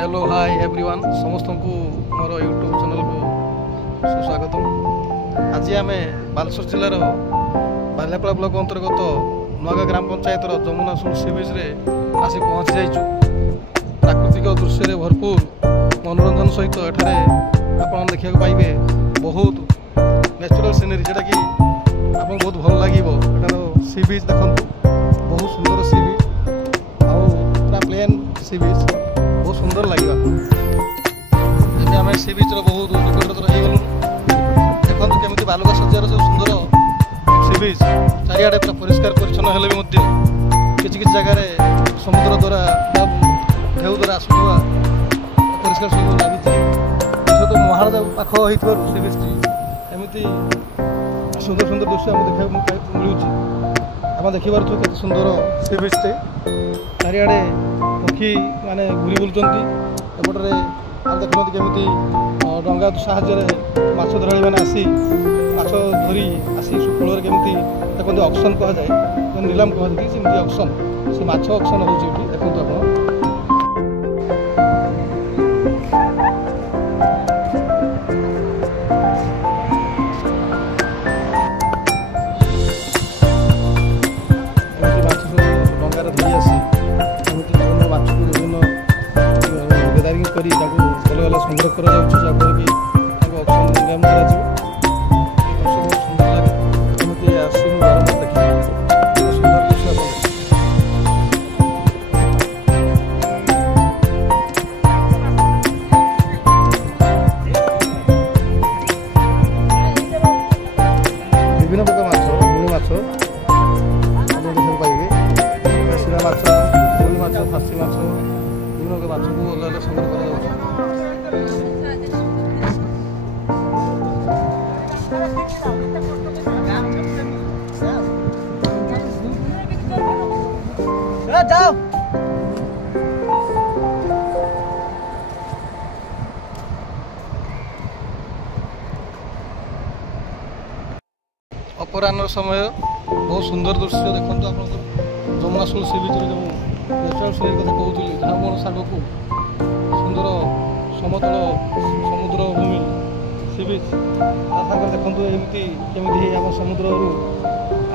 Hello hi everyone समस्त को मोर YouTube channel को सुस्वागत। आज आम बालेश्वर जिलार बालियापाड़ा ब्लॉक अंतर्गत नुआगाँ ग्राम पंचायत जमुना सुल सी बीच आसी पहुँची जाइछु। प्राकृतिक दृश्य भरपूर मनोरंजन सहित एठारे आपण देखा पाइबे बहुत नेचुरल सीनरी जोटा कि आपको बहुत भल लगे। एटार सी बीच देखते बहुत सुंदर सी बीच आउ पूरा प्लेन सी बीच बहुत सुंदर लगे। आम सी बीच बहुत निकट रहीगलु देखो केमी बालुका सज्जार जो सुंदर सी बीच चारिआडे पूरा परिष्कार परिच्छन्न हेले भी किसी जगार समुद्र द्वारा ढेउ द्वारा आसुवा परिष्कार सब लगी। तो महाराजा पाख हो सी बीच एमती सुंदर सुंदर दृश्य आम देखा मिलूँ। आम देखिपुर के सुंदर सी बीच चारिआडे पक्षी माने घूरी बुलुंट एपटे आप देखते केमी डंगा साहाय्य माछ धराड़ी मैंने आसी माछ धरी आसी कूल केमी देखते ऑक्शन कह जाए नीलाम कह जाए ऑक्शन से माछ ऑक्शन हो देखो आप संग्रह कर विभिन्न प्रकार माछ लुणी माछ पाइबे सिरा माछ लुणी माछ फासी माछ विभिन्न प्रकार माछ को अलग अलग संग्रह कर जाओ। अपराह्न समय बहुत सुंदर दृश्य देखते आप जमुना सुल सी बीच जो नेचुरल सीनरी कथा कहूली जहाँ मोर साग को सुंदर समतल समुद्र भूमि सी बीच सागर देखते एमती केमी आम समुद्र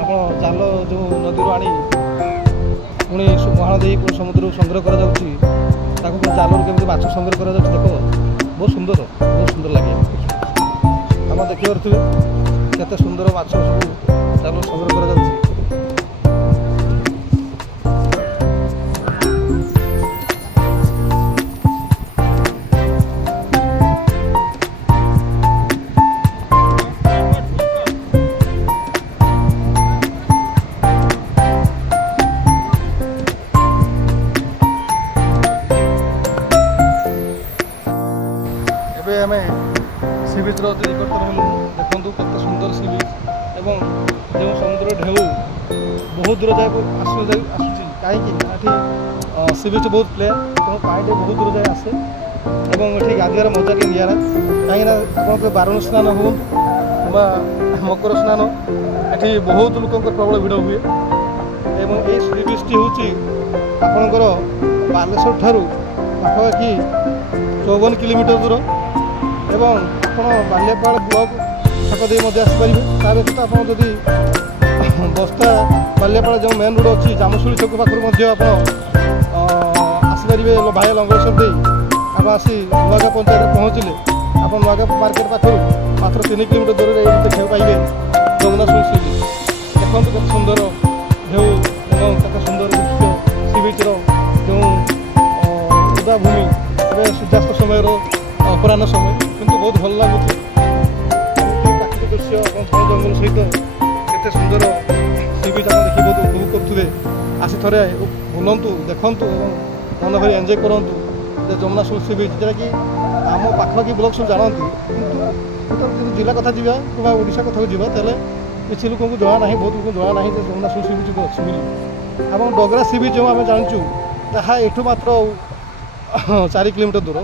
आप जाल जो नदी आनी पुणी मुहाण दे पुणी समुद्र संग्रह कर जाल केमी माछ संग्रह कर देख बहुत सुंदर लगे। आप देखिपे केते सुंदर माछ सब जाल संग्रह कर आम सी बीच निकट रहलु देखु केते सुंदर सी बीच एवं जो समुद्र ढेउ बहुत दूर जाए आसूँ कहीं सी बीच बहुत प्लेन तेणु पानी बहुत दूर जाए आसे ये गाधोर मजा के निरा कहीं आप बारण स्नान हो मकर स्नान ये बहुत लोक प्रबल भिड़ हुए एवं ये सी बीच टी हूँ आपणकर बालेश्वर ठारू पाखापाखि 54 किलोमीटर दूर एवं आप बालियापाड़ा ब्लॉक छक दे आसपारे ता व्यतीत आप जदि बस्ता बालियापाड़ा जो मेन रोड अच्छी जामुशुली छक पाखर आसपारे भाई लंगरेश्वर दे आप आसी नुआगाँ पंचायत पहुँचले आप नुआगाँ मार्केट पाखर मात्र 3 किलोमीटर दूर देखा पाइबे जमुना सुल सी बीच देखते केते सुंदर ढेउ एवं केते सुंदर दृश्य सी बीच जो उदा भूमि सूर्यास्त समय अपराह्न समय किंतु बहुत भल लगुच प्राकृतिक दृश्य जंगल सहित केते सुंदर सी बीच आप देखिए बहुत उपभोग करुवे आसी थे बुलतु देखु मन भरी एंजय करूँ जमुना सुल सी बीच जोटा कि आम पाखापाखि ब्लॉक सब जानती कितु जिला कथा जावा कि ओडिशा कथा जावा किसी लोक जना ना बहुत लोग जना ना जमुना सुल सी बीच अच्छी बोली डगरा सी बीच जो आम जानूँ ताहा एठू मात्र 4 किलोमीटर दूर।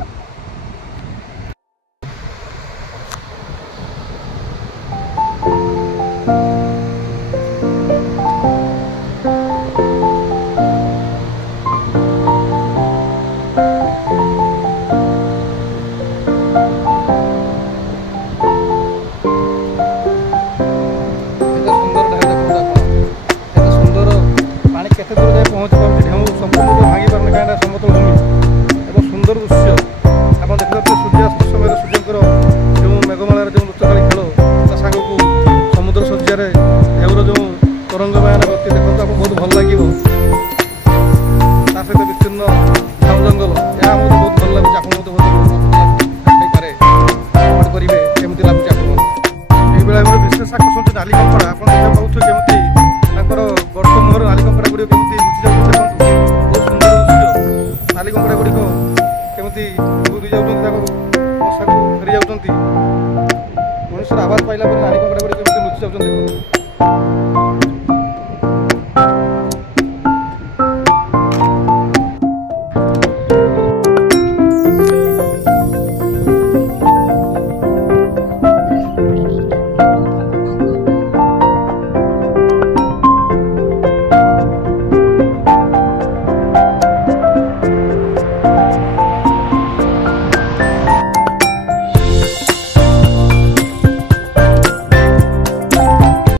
ଗତି ଦେଖନ୍ତୁ ଆପଣଙ୍କୁ ବହୁତ ଭଲ ଲାଗିବ। ତା ସହିତ ବିସ୍ତୀର୍ଣ୍ଣ ଝାଉ ଜଙ୍ଗଲ, ଏହା ମୋତେ ବହୁତ ଭଲ ଲାଗୁଛି। ଆପଣ ମୋତେ ବହୁତ ହେଇପାରେ କମେଣ୍ଟ କରିବେ କେମିତି ଲାଗୁଛି ଆପଣଙ୍କୁ। এইଭଳି ଭାବରେ ବିଶେଷ ଆକର୍ଷଣ ଡାଲି କଙ୍କଡ଼ା ଆପଣ ଦେଖିବାକୁ ପାଉଥିବେ।